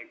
like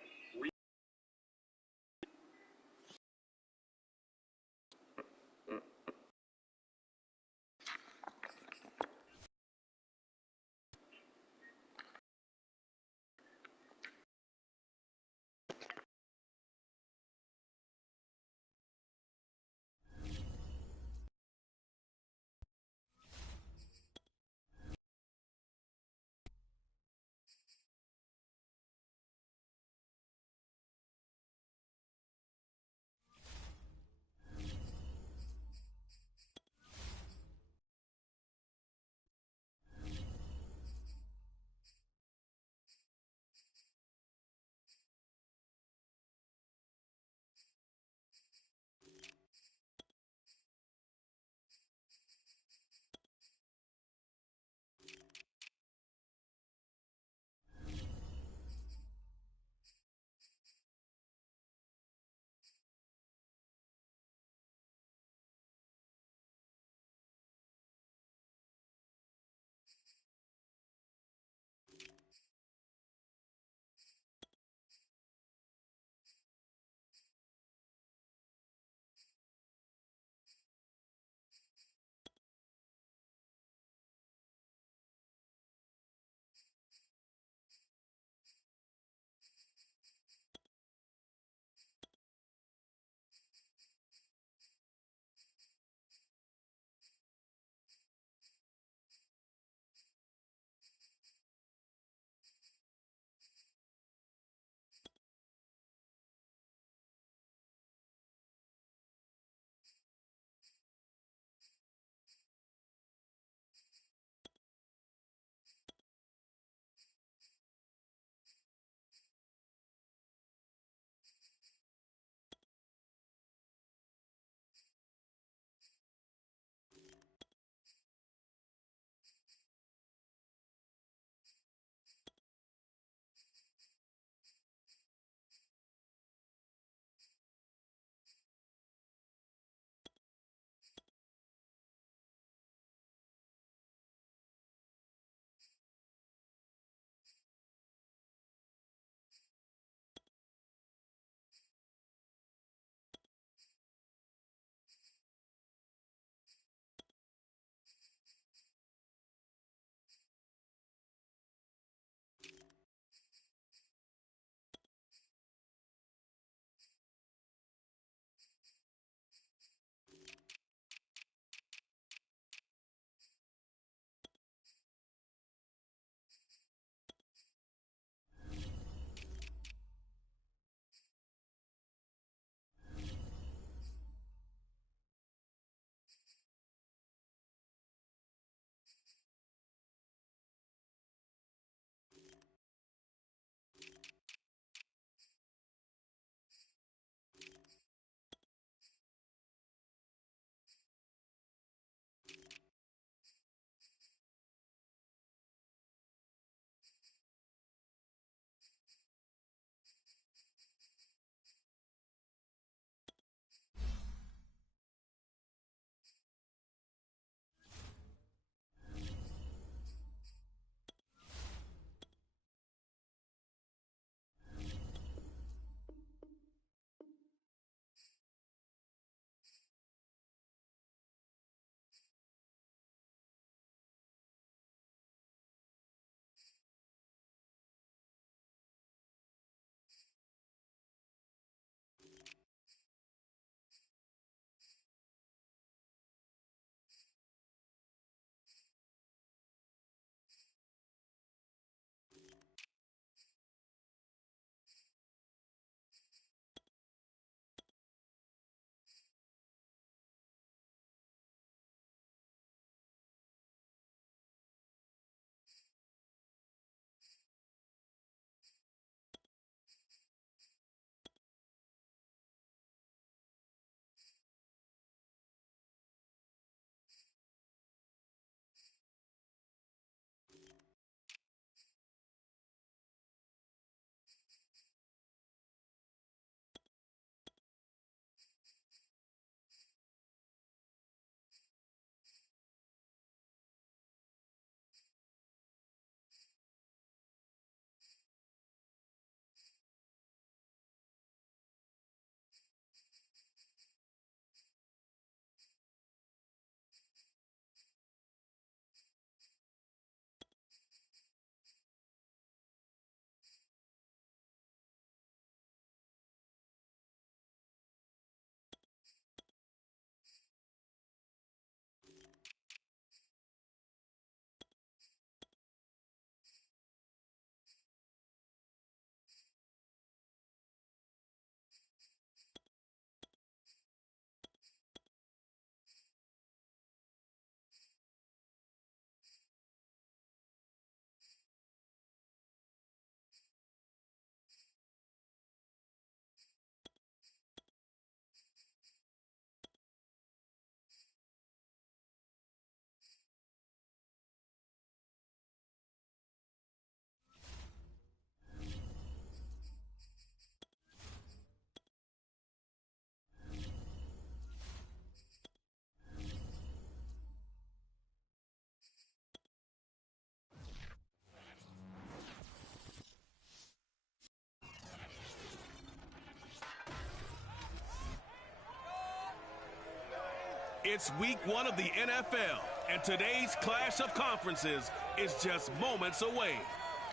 It's week 1 of the NFL, and today's clash of conferences is just moments away.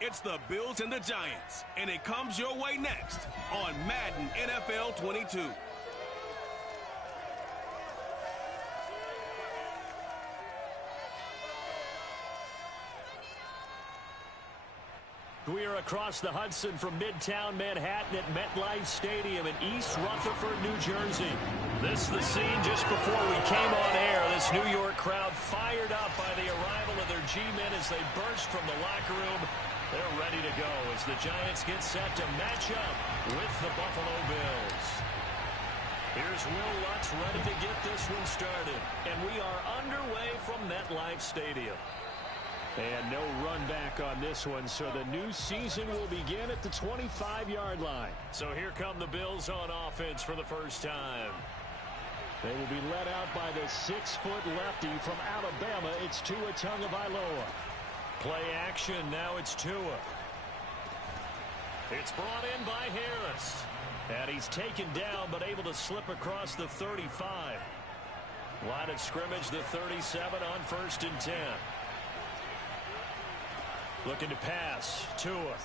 It's the Bills and the Giants, and it comes your way next on Madden NFL 22. We are across the Hudson from Midtown Manhattan at MetLife Stadium in East Rutherford, New Jersey. This is the scene just before we came on air. This New York crowd fired up by the arrival of their G-men as they burst from the locker room. They're ready to go as the Giants get set to match up with the Buffalo Bills. Here's Will Lutz ready to get this one started. And we are underway from MetLife Stadium. And no run back on this one, so the new season will begin at the 25-yard line. So here come the Bills on offense for the first time. They will be led out by the 6-foot lefty from Alabama. It's Tua Tagovailoa. Play action, now it's Tua. It's brought in by Harris. And he's taken down, but able to slip across the 35. Line of scrimmage, the 37 on 1st and 10. Looking to pass. Tua.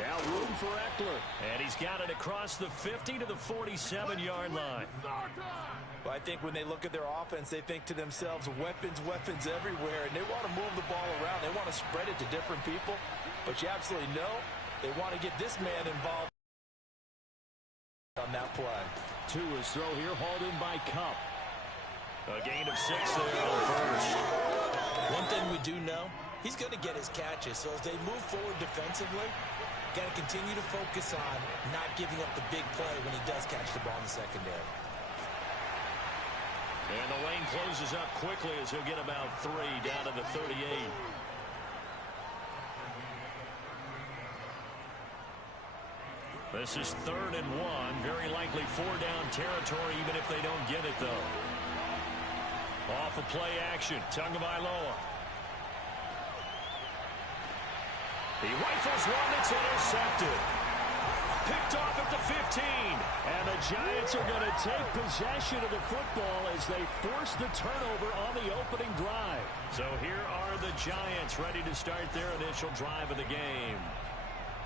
Now room for Eckler. And he's got it across the 50 to the 47-yard line. Well, I think when they look at their offense, they think to themselves, weapons everywhere. And they want to move the ball around. They want to spread it to different people. But you absolutely know they want to get this man involved on that play. Tua's throw here hauled in by Cup. A gain of 6 there on first. One thing we do know, he's going to get his catches. So as they move forward defensively, got to continue to focus on not giving up the big play when he does catch the ball in the secondary. And the lane closes up quickly as he'll get about 3 down to the 38. This is 3rd and 1. Very likely 4-down territory even if they don't get it, though. Off of play action. Tagovailoa. He rifles one that's intercepted. Picked off at the 15. And the Giants are going to take possession of the football as they force the turnover on the opening drive. So here are the Giants ready to start their initial drive of the game.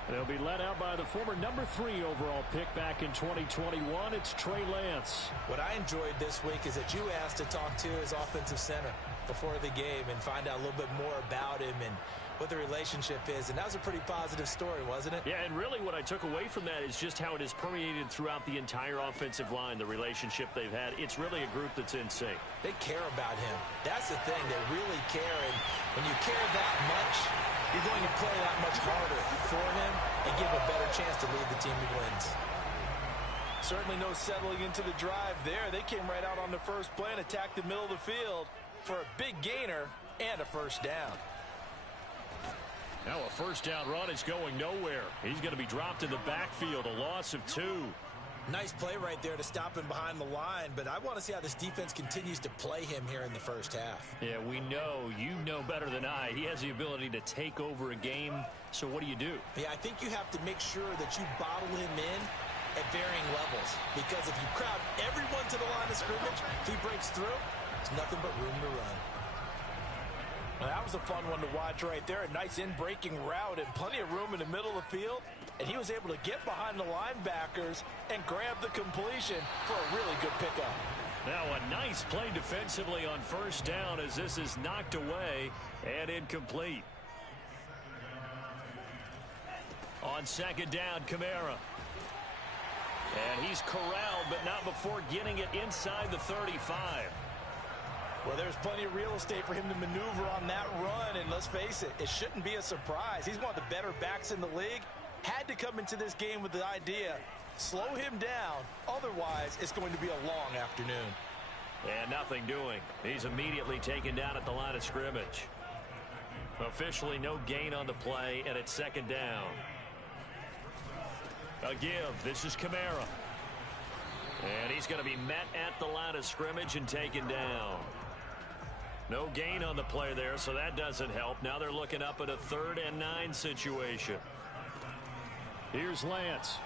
They'll be led out by the former number 3 overall pick back in 2021. It's Trey Lance. What I enjoyed this week is that you asked to talk to his offensive center before the game and find out a little bit more about him and what the relationship is. And that was a pretty positive story, wasn't it? Yeah, and really what I took away from that is just how it is permeated throughout the entire offensive line, the relationship they've had. It's really a group that's in sync. They care about him. That's the thing. They really care. And when you care that much, you're going to play that much harder for him and give him a better chance to lead the team to wins. Certainly no settling into the drive there. They came right out on the first play and attacked the middle of the field for a big gainer and a first down. Now a first down run is going nowhere. He's going to be dropped in the backfield, a loss of 2. Nice play right there to stop him behind the line, but I want to see how this defense continues to play him here in the first half. Yeah, we know. You know better than I. He has the ability to take over a game, so what do you do? Yeah, I think you have to make sure that you bottle him in at varying levels, because if you crowd everyone to the line of scrimmage, if he breaks through, there's nothing but room to run. Well, that was a fun one to watch right there. A nice in-breaking route and plenty of room in the middle of the field. And he was able to get behind the linebackers and grab the completion for a really good pickup. Now a nice play defensively on first down as this is knocked away and incomplete. On 2nd down, Kamara. And he's corralled, but not before getting it inside the 35. Well, there's plenty of real estate for him to maneuver on that run, and let's face it, it shouldn't be a surprise. He's one of the better backs in the league. Had to come into this game with the idea, slow him down, otherwise it's going to be a long afternoon. And nothing doing. He's immediately taken down at the line of scrimmage. Officially no gain on the play, and it's 2nd down. A give. This is Kamara. And he's going to be met at the line of scrimmage and taken down. No gain on the play there, so that doesn't help. Now they're looking up at a 3rd and 9 situation. Here's Lance.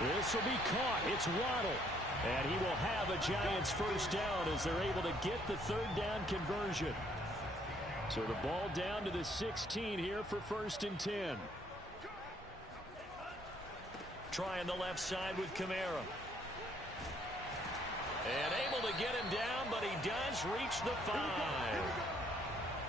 This will be caught. It's Waddle. And he will have a Giants first down as they're able to get the third down conversion. So the ball down to the 16 here for 1st and 10. Trying the left side with Kamara. And able to get him down, but he does reach the 5.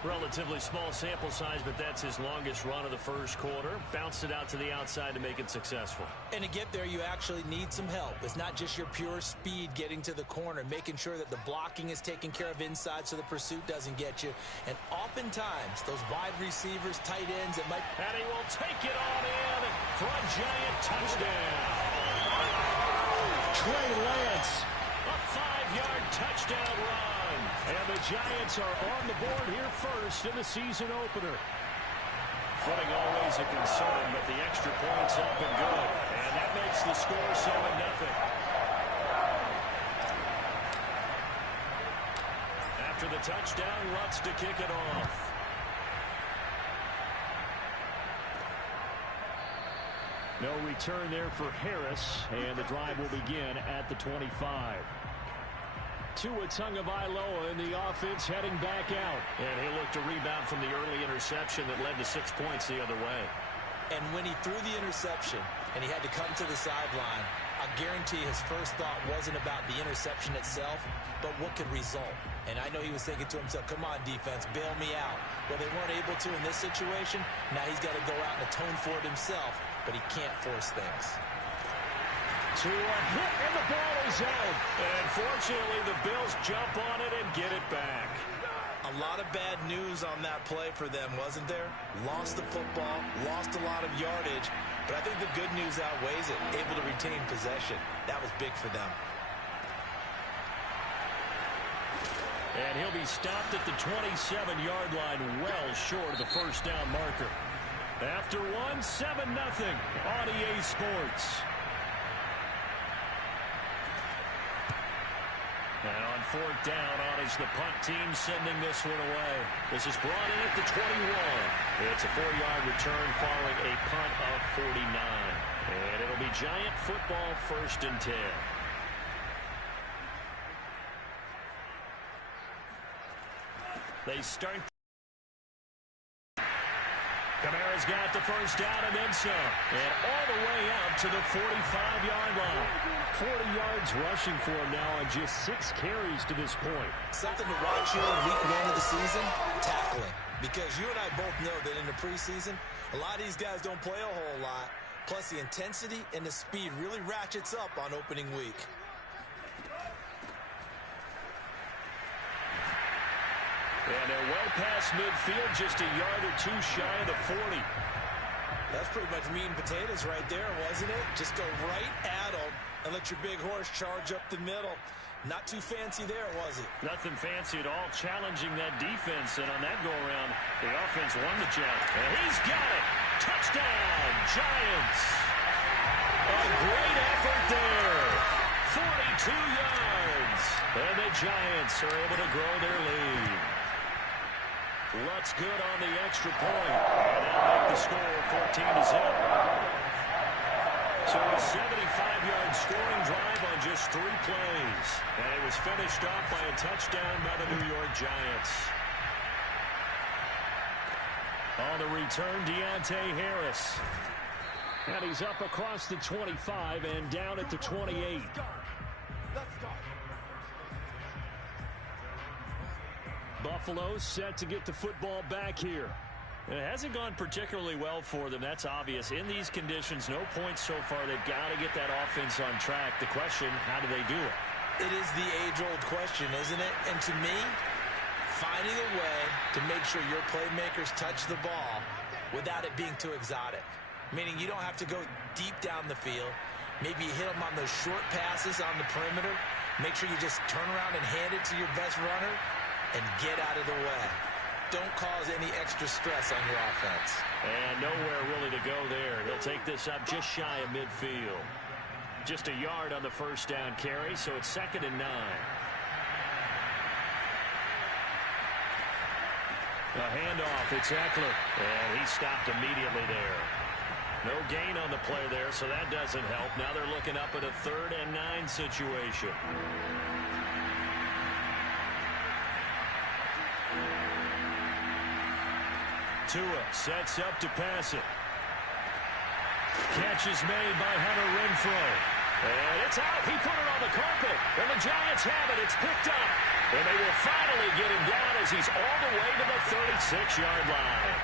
Relatively small sample size, but that's his longest run of the first quarter. Bounced it out to the outside to make it successful. And to get there, you actually need some help. It's not just your pure speed getting to the corner, making sure that the blocking is taken care of inside so the pursuit doesn't get you. And oftentimes, those wide receivers, tight ends, it might... And he will take it on in for a Giant touchdown. Trey Lance, a 5-yard touchdown run. And the Giants are on the board here first in the season opener. Footing always a concern, but the extra point's up and good. And that makes the score 7-0. After the touchdown, Lutz to kick it off. No return there for Harris, and the drive will begin at the 25. Tua Tagovailoa in the offense heading back out. And he'll look to rebound from the early interception that led to 6 points the other way. And when he threw the interception and he had to come to the sideline, I guarantee his first thought wasn't about the interception itself, but what could result. And I know he was thinking to himself, come on, defense, bail me out. Well, they weren't able to in this situation. Now he's got to go out and atone for it himself, but he can't force things. To a hit, and the ball is out. And fortunately, the Bills jump on it and get it back. A lot of bad news on that play for them, wasn't there? Lost the football, lost a lot of yardage, but I think the good news outweighs it. Able to retain possession. That was big for them. And he'll be stopped at the 27-yard line, well short of the first down marker. After one, 7-0 on EA Sports. And on 4th down, on is the punt team sending this one away. This is brought in at the 21. It's a 4-yard return following a punt of 49. And it'll be Giant football 1st and 10. They start. Kamara's got the first down and then some. And all the way out to the 45-yard line. 40 yards rushing for him now on just 6 carries to this point. Something to watch here in week 1 of the season, tackling. Because you and I both know that in the preseason, a lot of these guys don't play a whole lot. Plus the intensity and the speed really ratchets up on opening week. And they're well past midfield, just a yard or 2 shy of the 40. That's pretty much meat and potatoes right there, wasn't it? Just go right at them and let your big horse charge up the middle. Not too fancy there, was it? Nothing fancy at all, challenging that defense. And on that go-around, the offense won the challenge. And he's got it. Touchdown, Giants. A great effort there. 42 yards. And the Giants are able to grow their lead. Lutz good on the extra point. And that'll make the score 14-0. So a 75-yard scoring drive on just 3 plays. And it was finished off by a touchdown by the New York Giants. On the return, Deontay Harris. And he's up across the 25 and down at the 28. Buffalo set to get the football back here. It hasn't gone particularly well for them. That's obvious. In these conditions, no points so far. They've got to get that offense on track. The question, how do they do it? It is the age-old question, isn't it? And to me, finding a way to make sure your playmakers touch the ball without it being too exotic. Meaning you don't have to go deep down the field. Maybe you hit them on those short passes on the perimeter. Make sure you just turn around and hand it to your best runner and get out of the way. Don't cause any extra stress on your offense. And nowhere really to go there. He'll take this up just shy of midfield. Just a yard on the first down carry, so it's 2nd and 9. A handoff, it's Eckler. And he stopped immediately there. No gain on the play there, so that doesn't help. Now they're looking up at a 3rd and 9 situation. Tua sets up to pass it. Catch is made by Hunter Renfrow. And it's out. He put it on the carpet. And the Giants have it. It's picked up. And they will finally get him down as he's all the way to the 36-yard line.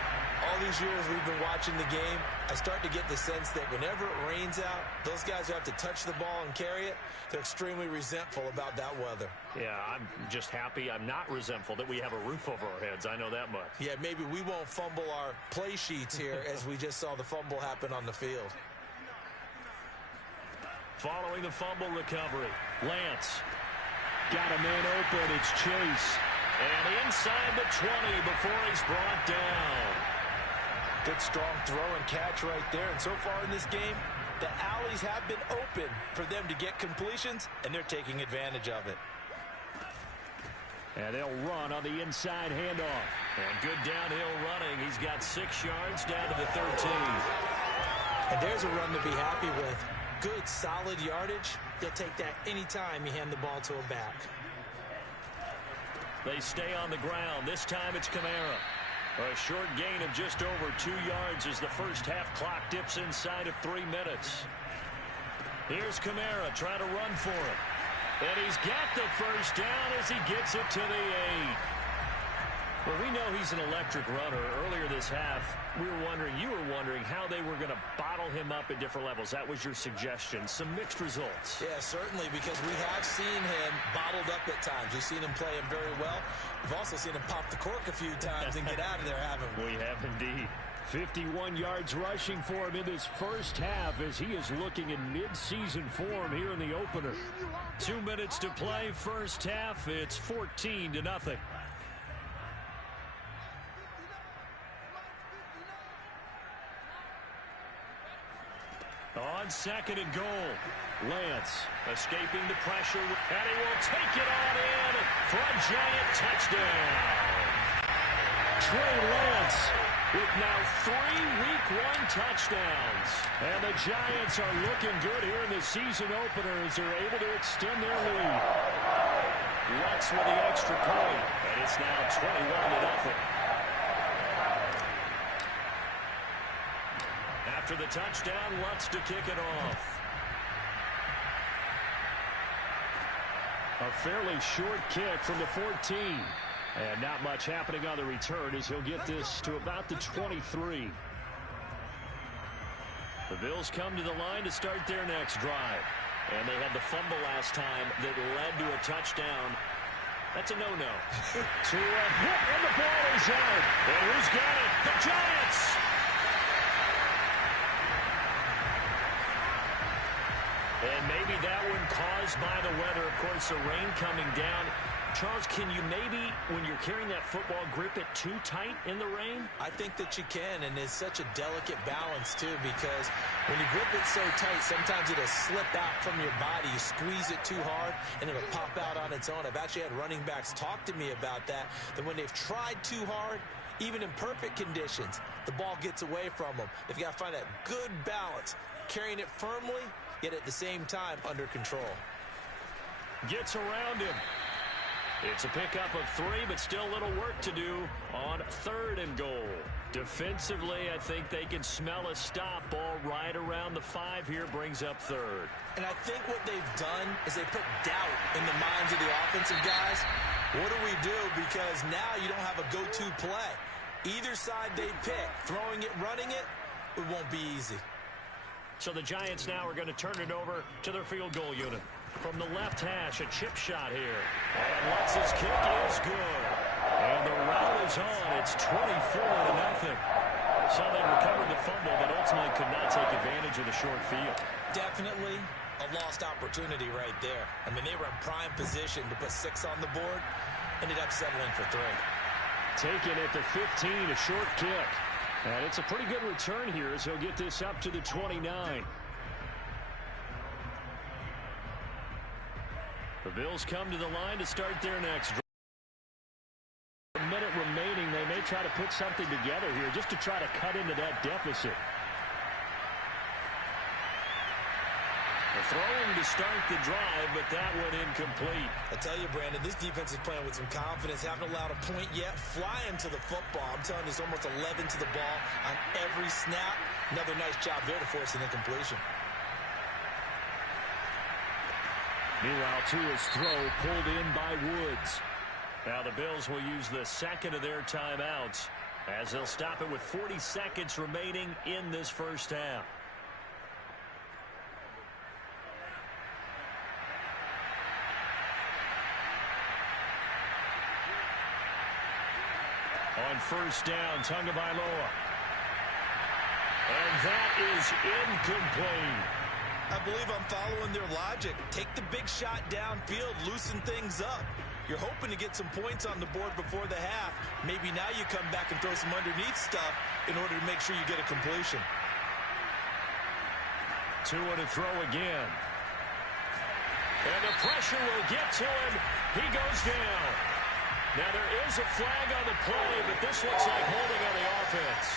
All these years we've been watching the game, I start to get the sense that whenever it rains out, those guys who have to touch the ball and carry it, they're extremely resentful about that weather. Yeah, I'm just happy I'm not resentful that we have a roof over our heads. I know that much. Yeah, maybe we won't fumble our play sheets here as we just saw the fumble happen on the field. Following the fumble recovery, Lance got a man open. It's Chase. And inside the 20 before he's brought down. Good strong throw and catch right there. And so far in this game, the alleys have been open for them to get completions, and they're taking advantage of it. And they'll run on the inside handoff. And good downhill running. He's got 6 yards down to the 13. And there's a run to be happy with. Good, solid yardage. You'll take that anytime you hand the ball to a back. They stay on the ground. This time it's Kamara. A short gain of just over 2 yards as the first half clock dips inside of 3 minutes. Here's Kamara trying to run for it. And he's got the first down as he gets it to the 8. Well, we know he's an electric runner. Earlier this half, you were wondering how they were going to bottle him up at different levels. That was your suggestion. Some mixed results. Yeah, certainly, because we have seen him bottled up at times. We've seen him play him very well. We've also seen him pop the cork a few times and get out of there, haven't we? We have indeed. 51 yards rushing for him in this first half as he is looking in mid-season form here in the opener. 2 minutes to play, first half. It's 14-0. On 2nd and goal, Lance escaping the pressure, and he will take it on in for a Giant touchdown. Trey Lance with now 3 Week 1 touchdowns. And the Giants are looking good here in the season opener as they're able to extend their lead. Lutz with the extra point, and it's now 21-0. After the touchdown, Lutz to kick it off. A fairly short kick from the 14. And not much happening on the return as he'll get this to about the 23. The Bills come to the line to start their next drive. And they had the fumble last time that led to a touchdown. That's a no-no. To a hit, and the ball is out. And who's got it? The Giants! And maybe that one caused by the weather. Of course, the rain coming down. Charles, can you maybe, when you're carrying that football, grip it too tight in the rain? I think that you can, and it's such a delicate balance, too, because when you grip it so tight, sometimes it'll slip out from your body. You squeeze it too hard, and it'll pop out on its own. I've actually had running backs talk to me about that when they've tried too hard, even in perfect conditions, the ball gets away from them. They've got to find that good balance, carrying it firmly, yet at the same time under control. Gets around him. It's a pickup of 3, but still a little work to do on 3rd and goal. Defensively, I think they can smell a stop. Ball right around the 5 here, brings up 3rd. And I think what they've done is they put doubt in the minds of the offensive guys. What do we do? Because now you don't have a go-to play. Either side they pick, throwing it, running it, it won't be easy. So the Giants now are going to turn it over to their field goal unit. From the left hash, a chip shot here. And Lutz's kick is good. And the route is on. It's 24-0. So they recovered the fumble, but ultimately could not take advantage of the short field. Definitely a lost opportunity right there. I mean, they were in prime position to put 6 on the board. Ended up settling for 3. Taken at the 15, a short kick. And it's a pretty good return here as he'll get this up to the 29. The Bills come to the line to start their next drive. A minute remaining. They may try to put something together here just to try to cut into that deficit. Throwing to start the drive, but that one incomplete. I tell you, Brandon, this defense is playing with some confidence. Haven't allowed a point yet. Flying to the football. I'm telling you, it's almost 11 to the ball on every snap. Another nice job there to force an incompletion. Meanwhile, Tua's throw pulled in by Woods. Now the Bills will use the second of their timeouts as they'll stop it with 40 seconds remaining in this first half. On first down, Tagovailoa. And that is incomplete. I believe I'm following their logic. Take the big shot downfield, loosen things up. You're hoping to get some points on the board before the half. Maybe now you come back and throw some underneath stuff in order to make sure you get a completion. Tua to throw again. And the pressure will get to him. He goes down. Now there is a flag on the play, but this looks like holding on the offense.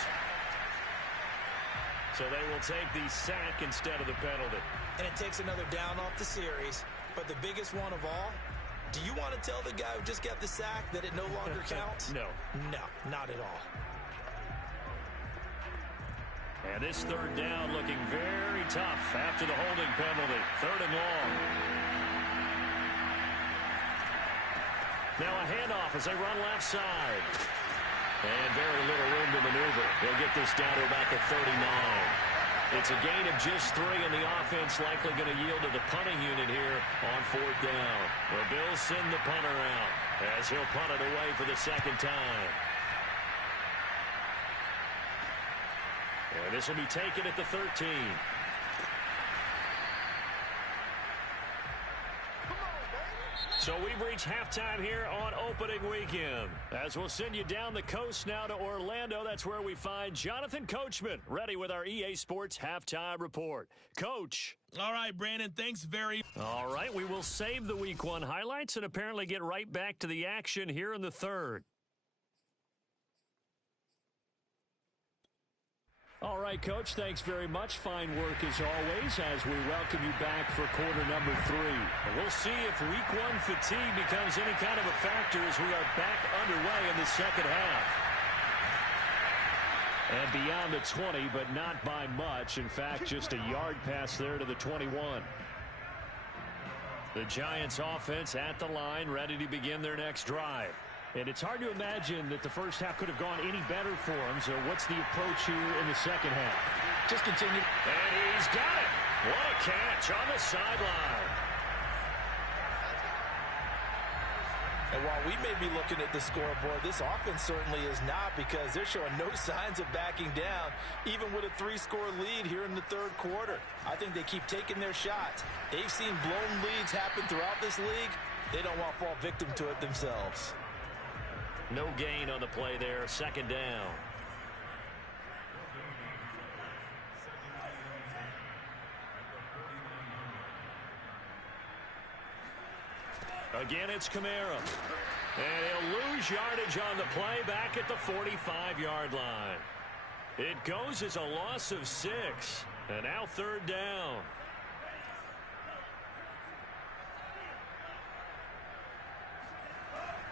So they will take the sack instead of the penalty. And it takes another down off the series. But the biggest one of all, do you want to tell the guy who just got the sack that it no longer counts? No. No, not at all. And this third down looking very tough after the holding penalty. Third and long. Now a handoff as they run left side. And very little room to maneuver. They'll get this down to about the 39. It's a gain of just 3, and the offense likely going to yield to the punting unit here on fourth down. The Bills send the punter out as he'll punt it away for the second time. And this will be taken at the 13. So we've reached halftime here on opening weekend. As we'll send you down the coast now to Orlando, that's where we find Jonathan Coachman, ready with our EA Sports Halftime Report. Coach. All right, Brandon, thanks very much. All right, we will save the Week 1 highlights and apparently get right back to the action here in the third. All right, Coach, thanks very much. Fine work as always as we welcome you back for quarter number 3. And we'll see if Week 1 fatigue becomes any kind of a factor as we are back underway in the second half. And beyond the 20, but not by much. In fact, just a yard pass there to the 21. The Giants offense at the line, ready to begin their next drive. And it's hard to imagine that the first half could have gone any better for him. So what's the approach here in the second half? Just continue. And he's got it. What a catch on the sideline. And while we may be looking at the scoreboard, this offense certainly is not, because they're showing no signs of backing down, even with a 3-score lead here in the third quarter. I think they keep taking their shots. They've seen blown leads happen throughout this league. They don't want to fall victim to it themselves. No gain on the play there. Second down. Again, it's Kamara. And he'll lose yardage on the play back at the 45-yard line. It goes as a loss of 6. And now third down.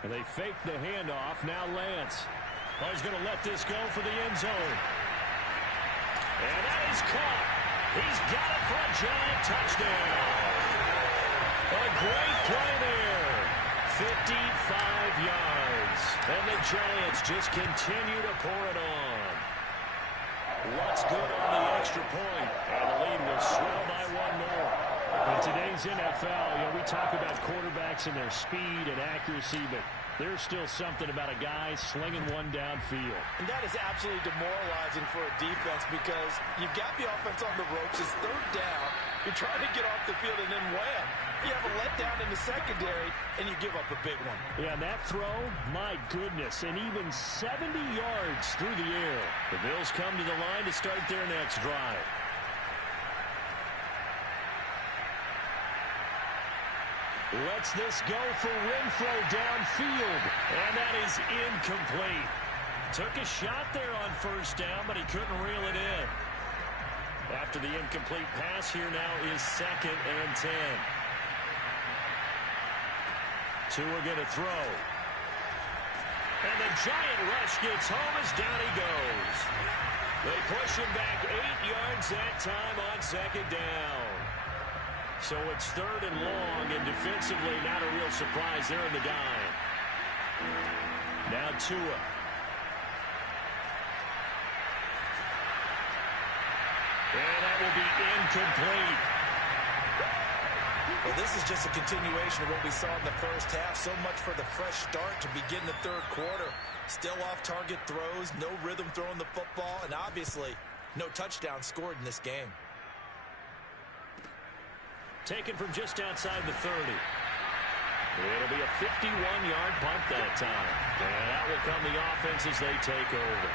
And they fake the handoff. Now Lance. Oh, he's going to let this go for the end zone. And that is caught. He's got it for a giant touchdown. A great play there. 55 yards. And the Giants just continue to pour it on. What's good on the extra point? And the lead will swell by 1 more. In today's NFL, we talk about quarterbacks and their speed and accuracy, but there's still something about a guy slinging one downfield. And that is absolutely demoralizing for a defense, because you've got the offense on the ropes. It's third down. You're trying to get off the field, and then wham, you have a letdown in the secondary, and you give up a big one. Yeah, and that throw, my goodness, and even 70 yards through the air. The Bills come to the line to start their next drive. Lets this go for Renfro downfield. And that is incomplete. Took a shot there on first down, but he couldn't reel it in. after the incomplete pass. Here now is 2nd and 10. Tua going to throw. And the giant rush gets home as down he goes. They push him back 8 yards that time on 2nd down. So it's 3rd and long, and defensively not a real surprise there in the dime. Now Tua. And that will be incomplete. Well, this is just a continuation of what we saw in the first half. So much for the fresh start to begin the 3rd quarter. Still off-target throws, no rhythm throwing the football, and obviously no touchdown scored in this game. Taken from just outside the 30. It'll be a 51-yard punt that time. And that will come the offense as they take over.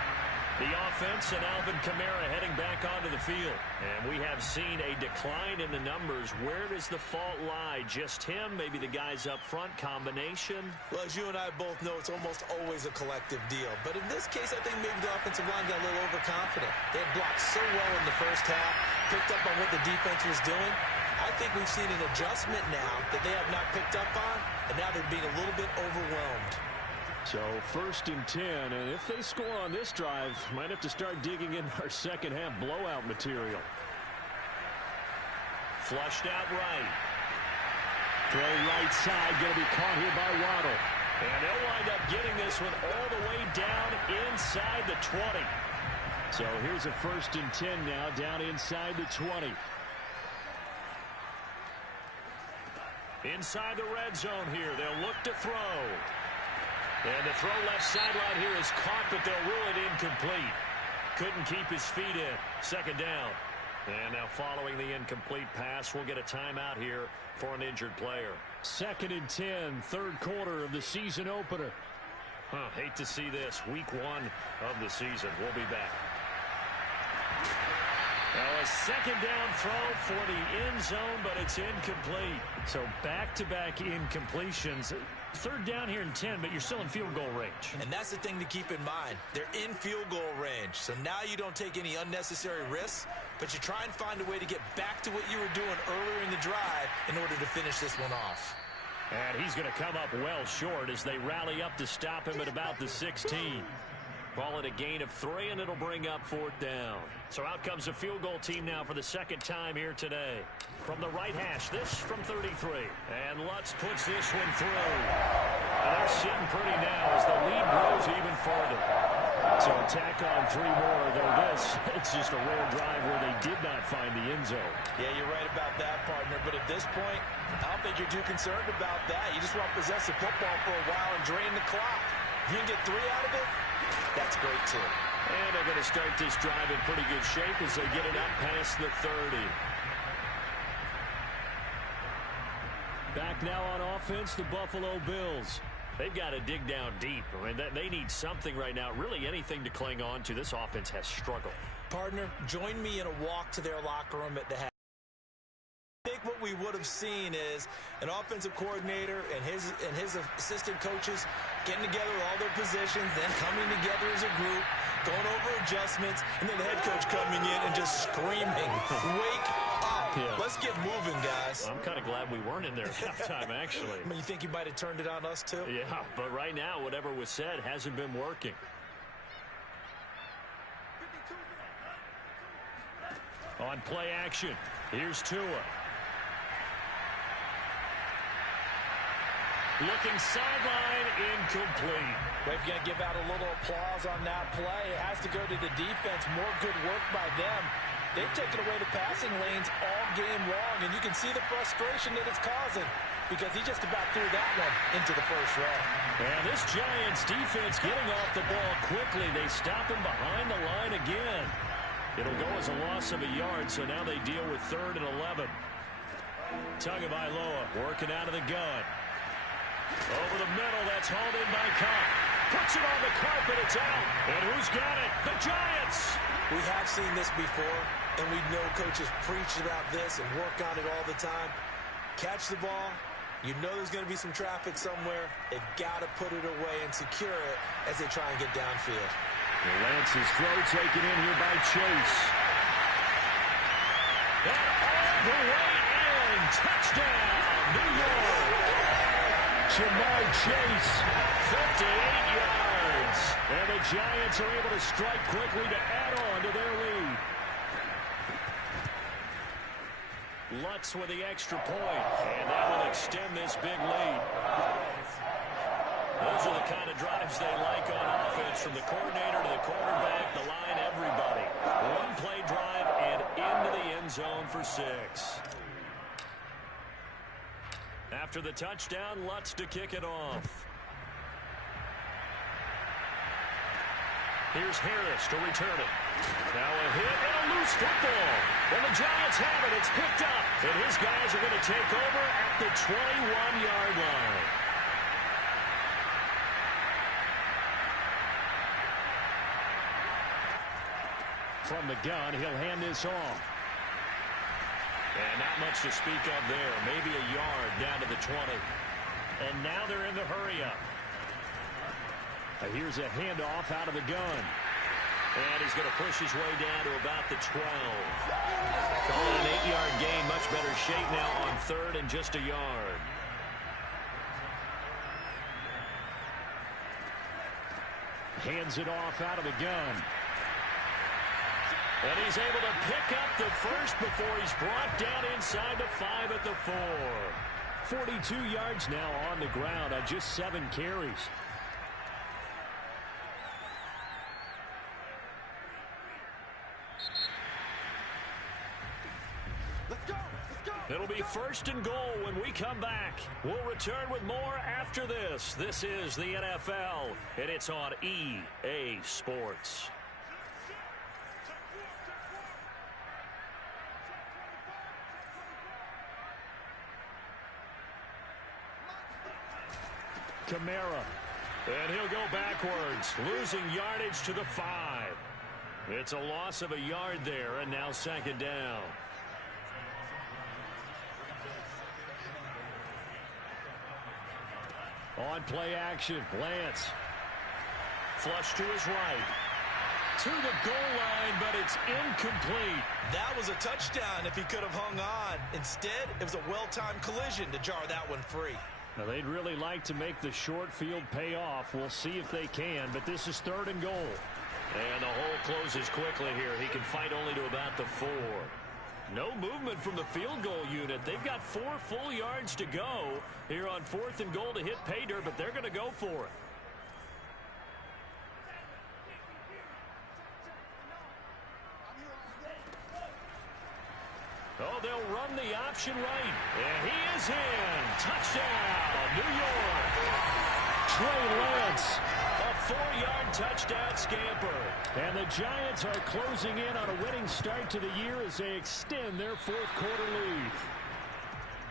The offense and Alvin Kamara heading back onto the field. And we have seen a decline in the numbers. Where does the fault lie? Just him? Maybe the guys up front? Combination? Well, as you and I both know, it's almost always a collective deal. But in this case, I think maybe the offensive line got a little overconfident. They had blocked so well in the first half, picked up on what the defense was doing. I think we've seen an adjustment now that they have not picked up on, and now they're being a little bit overwhelmed. So 1st and 10, and if they score on this drive, might have to start digging in our second half blowout material. Flushed out right. Throw right side, going to be caught here by Waddle. And they'll wind up getting this one all the way down inside the 20. So here's a 1st and 10 now, down inside the 20. Inside the red zone here, they'll look to throw. And the throw left sideline here is caught, but they'll rule it incomplete. Couldn't keep his feet in. 2nd down. And now following the incomplete pass, we'll get a timeout here for an injured player. 2nd and 10, 3rd quarter of the season opener. Hate to see this. Week 1 of the season. We'll be back. Now a 2nd down throw for the end zone, but it's incomplete. So back-to-back incompletions. 3rd down here in 10, but you're still in field goal range. And that's the thing to keep in mind. They're in field goal range. So now you don't take any unnecessary risks, but you try and find a way to get back to what you were doing earlier in the drive in order to finish this one off. And he's going to come up well short as they rally up to stop him at about the 16. Call it a gain of 3, and it'll bring up 4th down. So out comes the field goal team now for the 2nd time here today. From the right hash, this from 33. And Lutz puts this one through. And they're sitting pretty now as the lead grows even further. So tack on 3 more, though this, it's just a rare drive where they did not find the end zone. Yeah, you're right about that, partner. But at this point, I don't think you're too concerned about that. You just want to possess the football for a while and drain the clock. If you can get 3 out of it, that's great, too. And they're going to start this drive in pretty good shape as they get it up past the 30. Back now on offense, the Buffalo Bills. They've got to dig down deep. I mean, they need something right now, really anything to cling on to. This offense has struggled. Partner, join me in a walk to their locker room at the half. I think what we would have seen is an offensive coordinator and his assistant coaches getting together with all their positions, then coming together as a group, going over adjustments, and then the head coach coming in and just screaming, "Wake up! Yeah. Let's get moving, guys." I'm kind of glad we weren't in there at halftime, actually. I mean, you think he might have turned it on us, too? Yeah, but right now, whatever was said hasn't been working. On play action, here's Tua. Looking sideline, incomplete. We're going to give out a little applause on that play. It has to go to the defense. More good work by them. They've taken away the passing lanes all game long, and you can see the frustration that it's causing because he just about threw that one into the first row. And this Giants defense getting off the ball quickly. They stop him behind the line again. It'll go as a loss of a yard, so now they deal with 3rd and 11. Tagovailoa working out of the gun. Over the middle, that's hauled in by Cobb. Puts it on the carpet, it's out. And who's got it? The Giants! We have seen this before, and we know coaches preach about this and work on it all the time. Catch the ball. You know there's going to be some traffic somewhere. They've got to put it away and secure it as they try and get downfield. Lance's throw taken in here by Chase. And all the way in. Touchdown, New York. Jamar Chase, 58 yards. And the Giants are able to strike quickly to add on to their lead. Lutz with the extra point, and that will extend this big lead. Those are the kind of drives they like on offense, from the coordinator to the quarterback, the line, everybody. One-play drive and into the end zone for 6. After the touchdown, Lutz to kick it off. Here's Harris to return it. Now a hit and a loose football. And the Giants have it. It's picked up. And his guys are going to take over at the 21-yard line. From the gun, he'll hand this off. And not much to speak of there. Maybe a yard down to the 20. And now they're in the hurry-up. Here's a handoff out of the gun. And he's going to push his way down to about the 12. Call it an 8-yard gain. Much better shape now on 3rd and just a yard. Hands it off out of the gun. And he's able to pick up the first before he's brought down inside the 5 at the 4. 42 yards now on the ground on just 7 carries. It'll be 1st and goal when we come back. We'll return with more after this. This is the NFL, and it's on EA Sports. Kamara. And he'll go backwards, losing yardage to the 5. It's a loss of a yard there, and now 2nd down. On play action, Lance. Flush to his right. To the goal line, but it's incomplete. That was a touchdown if he could have hung on. Instead, it was a well-timed collision to jar that one free. Now, they'd really like to make the short field pay off. We'll see if they can, but this is 3rd and goal. And the hole closes quickly here. He can fight only to about the 4. No movement from the field goal unit. They've got 4 full yards to go here on 4th and goal to hit pay dirt, but they're going to go for it. Oh, they'll run the option right. And he is in. Touchdown, New York. Trey Lance. A 4-yard touchdown scamper. And the Giants are closing in on a winning start to the year as they extend their 4th quarter lead.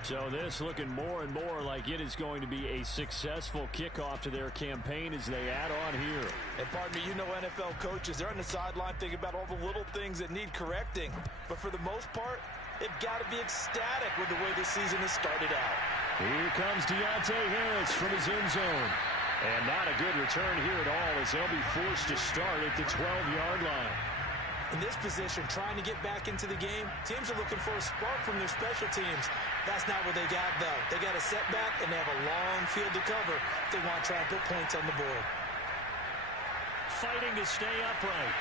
So this looking more and more like it is going to be a successful kickoff to their campaign as they add on here. And pardon me, you know NFL coaches, they're on the sideline thinking about all the little things that need correcting. But for the most part, they've got to be ecstatic with the way this season has started out. Here comes Deontay Harris from his end zone. And not a good return here at all as they'll be forced to start at the 12-yard line. In this position, trying to get back into the game, teams are looking for a spark from their special teams. That's not what they got, though. They got a setback, and they have a long field to cover if they want to try and put points on the board. Fighting to stay upright.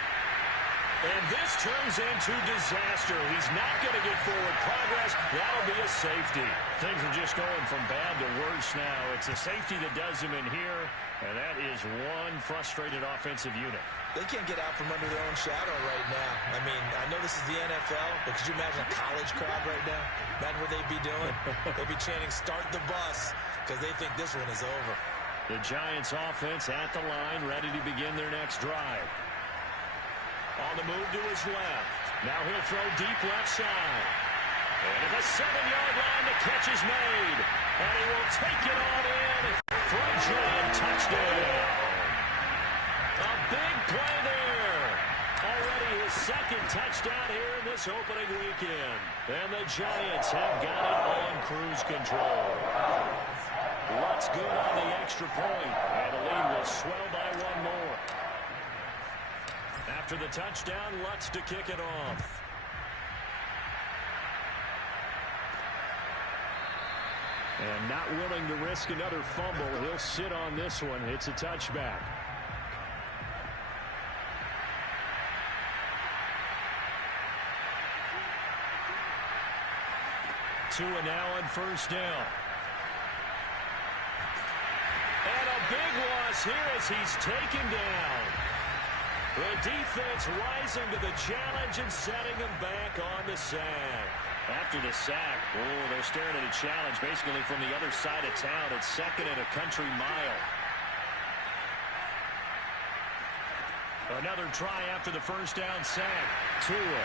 And this turns into disaster. He's not going to get forward progress. That'll be a safety. Things are just going from bad to worse now. It's a safety that does him in here, and that is one frustrated offensive unit. They can't get out from under their own shadow right now. I mean, I know this is the NFL, but could you imagine a college crowd right now? Imagine what they'd be doing. They'd be chanting, "Start the bus," because they think this one is over. The Giants offense at the line, ready to begin their next drive. On the move to his left. Now he'll throw deep left side. And at the 7-yard line, the catch is made. And he will take it on in for a giant touchdown. A big play there. Already his 2nd touchdown here in this opening weekend. And the Giants have got it on cruise control. Lutz good on the extra point. And the lead will swell by 1 more. After the touchdown, Lutz to kick it off. And not willing to risk another fumble. He'll sit on this one. It's a touchback. Tua now on first down. And a big loss here as he's taken down. The defense rising to the challenge and setting him back on the sack. After the sack, they're staring at a challenge basically from the other side of town. It's second and a country mile. Another try after the first down sack. Tua.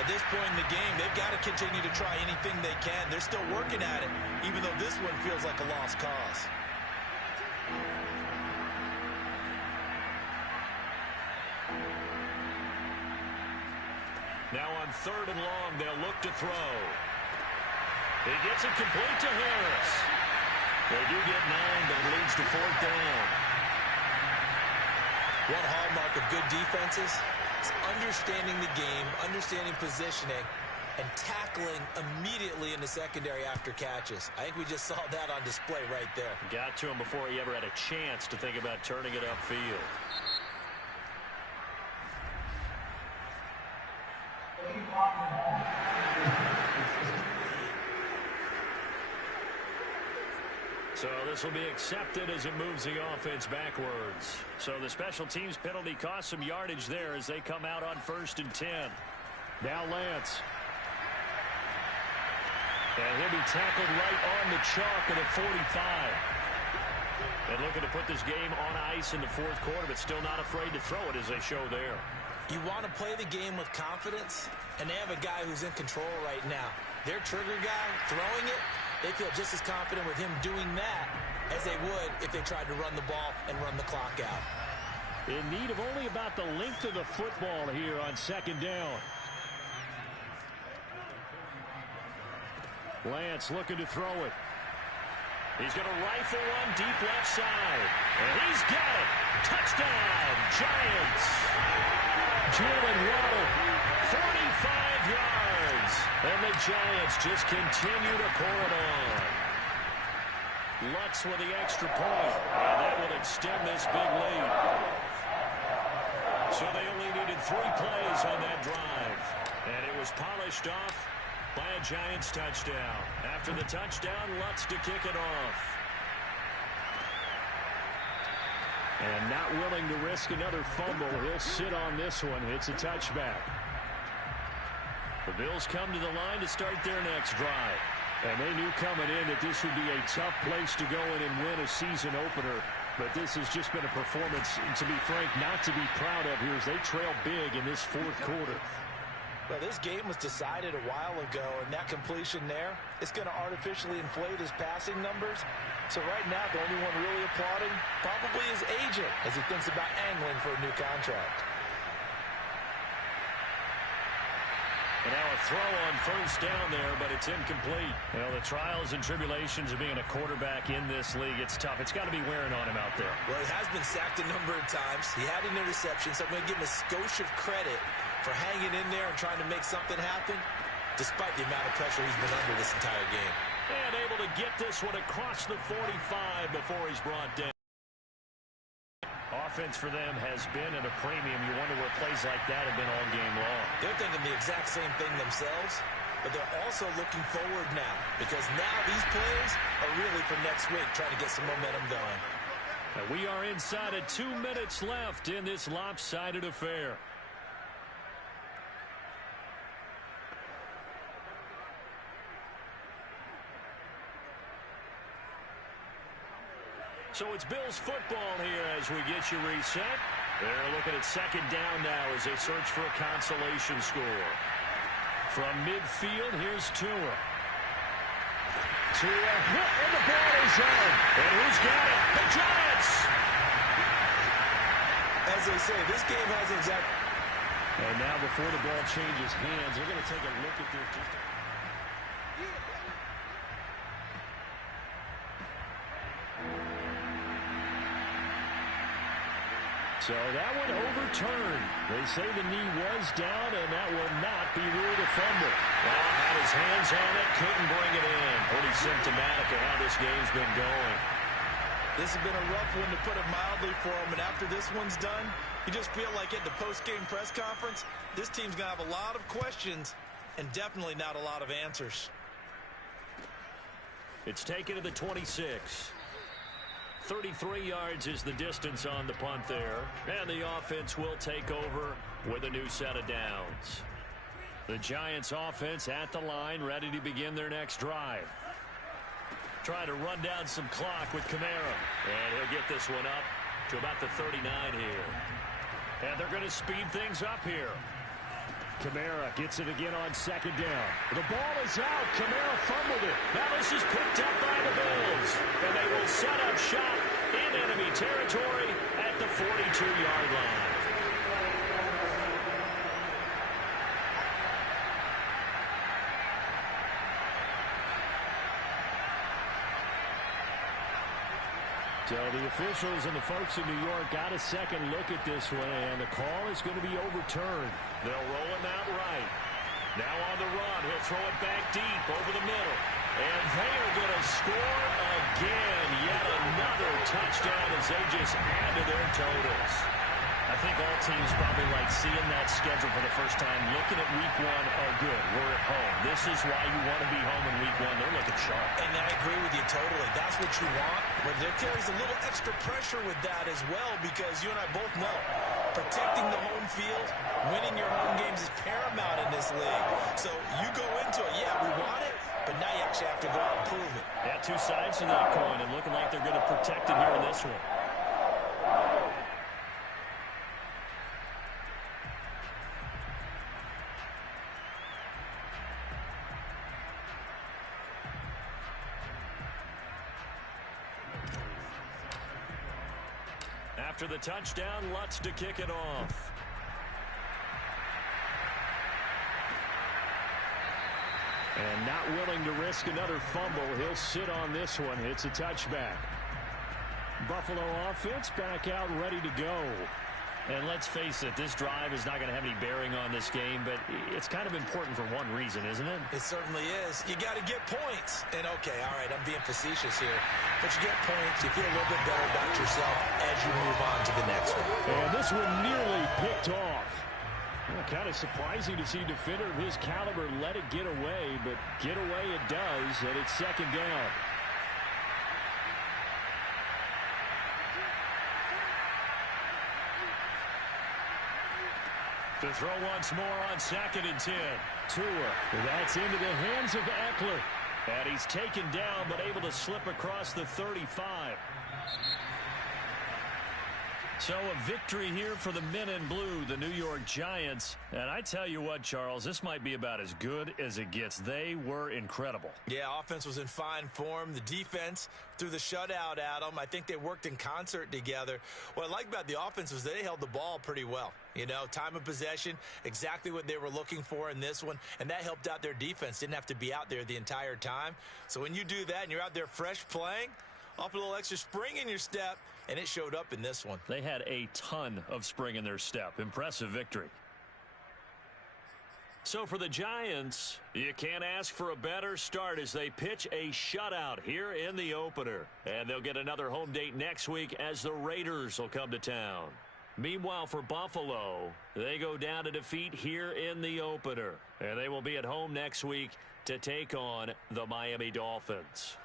At this point in the game, they've got to continue to try anything they can. They're still working at it, even though this one feels like a lost cause. Now on third and long, they'll look to throw. He gets it complete to Harris. They do get 9, but it leads to fourth down. One hallmark of good defenses is understanding the game, understanding positioning, and tackling immediately in the secondary after catches. I think we just saw that on display right there. Got to him before he ever had a chance to think about turning it upfield. So this will be accepted as it moves the offense backwards. So the special teams penalty cost some yardage there as they come out on 1st and 10. Now Lance. And he'll be tackled right on the chalk at the 45. And looking to put this game on ice in the fourth quarter, but still not afraid to throw it as they show there. You want to play the game with confidence, and they have a guy who's in control right now. Their trigger guy throwing it, they feel just as confident with him doing that as they would if they tried to run the ball and run the clock out. In need of only about the length of the football here on second down. Lance looking to throw it. He's going to rifle one deep left side. And he's got it. Touchdown, Giants. Jalen Waddle, 45 yards. And the Giants just continue to pour it on. Lutz with the extra point. And that will extend this big lead. So they only needed 3 plays on that drive. And it was polished off by a Giants touchdown. After the touchdown, Lutz to kick it off. And not willing to risk another fumble. He'll sit on this one. It's a touchback. The Bills come to the line to start their next drive. And they knew coming in that this would be a tough place to go in and win a season opener. But this has just been a performance, to be frank, not to be proud of here as they trail big in this fourth quarter. Well, this game was decided a while ago, and that completion there is going to artificially inflate his passing numbers. So right now, the only one really applauding probably his agent as he thinks about angling for a new contract. And now a throw on first down there, but it's incomplete. You know, the trials and tribulations of being a quarterback in this league, it's tough. It's got to be wearing on him out there. Well, he has been sacked a number of times. He had an interception, so I'm going to give him a skosh of credit for hanging in there and trying to make something happen, despite the amount of pressure he's been under this entire game. And able to get this one across the 45 before he's brought down. Offense for them has been at a premium. You wonder where plays like that have been all game long. They're thinking the exact same thing themselves, but they're also looking forward now because now these plays are really for next week, trying to get some momentum going. And we are inside of 2 minutes left in this lopsided affair. So it's Bills football here as we get you reset. They're looking at second down now as they search for a consolation score. From midfield, here's Tua. Tua hit, and the ball is out. And who's got it? The Giants! As they say, this game hasn't exactly... And now before the ball changes hands, they're going to take a look at this. So that one overturned. They say the knee was down, and that will not be ruled a fumble. Well, had his hands on it, couldn't bring it in. Pretty symptomatic of how this game's been going. This has been a rough one, to put it mildly, for him. And after this one's done, you just feel like at the post-game press conference, this team's going to have a lot of questions and definitely not a lot of answers. It's taken to the 26. 33 yards is the distance on the punt there. And the offense will take over with a new set of downs. The Giants offense at the line, ready to begin their next drive. Trying to run down some clock with Kamara. And he'll get this one up to about the 39 here. And they're going to speed things up here. Kamara gets it again on second down. The ball is out. Kamara fumbled it. Now this is picked up by the Bills. And they will set up shop in enemy territory at the 42-yard line. So the officials and the folks in New York got a second look at this one, and the call is going to be overturned. They'll roll him out right. Now on the run, he'll throw it back deep over the middle. And they are going to score again. Yet another touchdown as they just add to their totals. I think all teams probably like seeing that schedule for the first time, looking at week one. Oh, good, we're at home. This is why you want to be home in week one. They're looking sharp. And I agree with you totally. That's what you want. But there carries a little extra pressure with that as well, because you and I both know protecting the home field, winning your home games is paramount in this league. So you go into it, yeah, we want it, but now you actually have to go out and prove it. Yeah, two sides to that coin, and looking like they're going to protect it here in this one. After the touchdown, Lutz to kick it off. And not willing to risk another fumble. He'll sit on this one. It's a touchback. Buffalo offense back out ready to go. And let's face it, this drive is not going to have any bearing on this game, but it's kind of important for one reason, isn't it? It certainly is. You got to get points. And, okay, all right, I'm being facetious here. But you get points, you feel a little bit better about yourself as you move on to the next one. And this one nearly picked off. Well, kind of surprising to see a defender of his caliber let it get away, but get away it does, and it's second down. To throw once more on 2nd and 10. Tua, that's into the hands of Eckler. And he's taken down, but able to slip across the 35. So a victory here for the men in blue, the New York Giants. And I tell you what, Charles, this might be about as good as it gets. They were incredible. Yeah, offense was in fine form. The defense threw the shutout at them. I think they worked in concert together. What I like about the offense was they held the ball pretty well. You know, time of possession, exactly what they were looking for in this one. And that helped out their defense. Didn't have to be out there the entire time. So when you do that and you're out there fresh playing, off a little extra spring in your step, and it showed up in this one. They had a ton of spring in their step. Impressive victory. So for the Giants, you can't ask for a better start as they pitch a shutout here in the opener. And they'll get another home date next week as the Raiders will come to town. Meanwhile, for Buffalo, they go down to defeat here in the opener. And they will be at home next week to take on the Miami Dolphins.